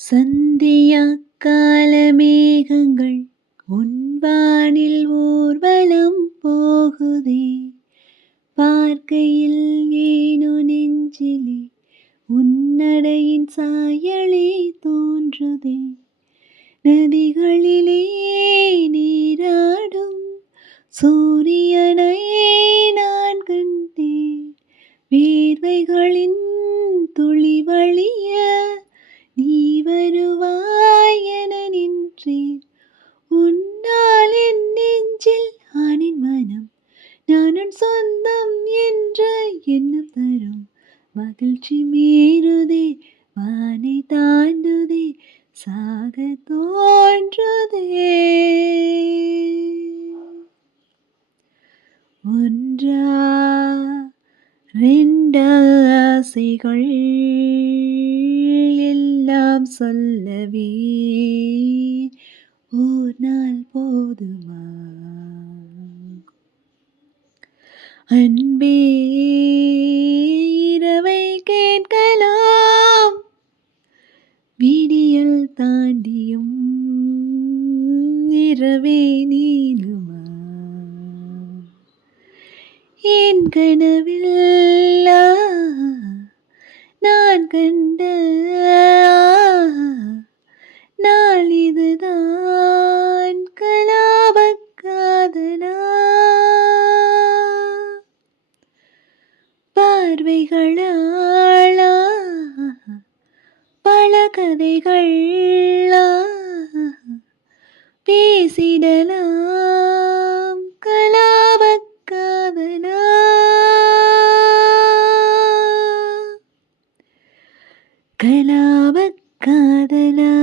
சந்தியா கால மேகங்கள் உன்வானில் ஊர்வலம் போகுதே, பார்க்கையில் ஏனோ நெஞ்சிலே உன்னடையின் சாயலே தோன்றுதே. நதிகளிலே நீராடும் சூரியனை நான் கண்டேன், வேர்வைகளின் துளி வழிய நீ வருவாய் என நின்றேன். உன்னால் என் நெஞ்சில் ஆணின் மனம், நான் உன் சொந்தம் என்ற எண்ணம் தரும். மகிழ்ச்சி மீறுதே, வானை தாண்டுதே, சாக தோன்றுதே. ஒன்றா ரெண்டா ஆசைகள் எல்லாம் சொல்லவே ஓர் நாள் போதுமா? அன்பே இரவை கேட்கலாம், விடியல் தாண்டியும் இரவே நீளுமா? என் கனவில் நான் கண்ட நாள் இதுதான், கலாபக் காதலா? பார்வைகளா பல கதைகள் பேசிடலாம், கலாபக் காதலா? கலாபக் காதலா?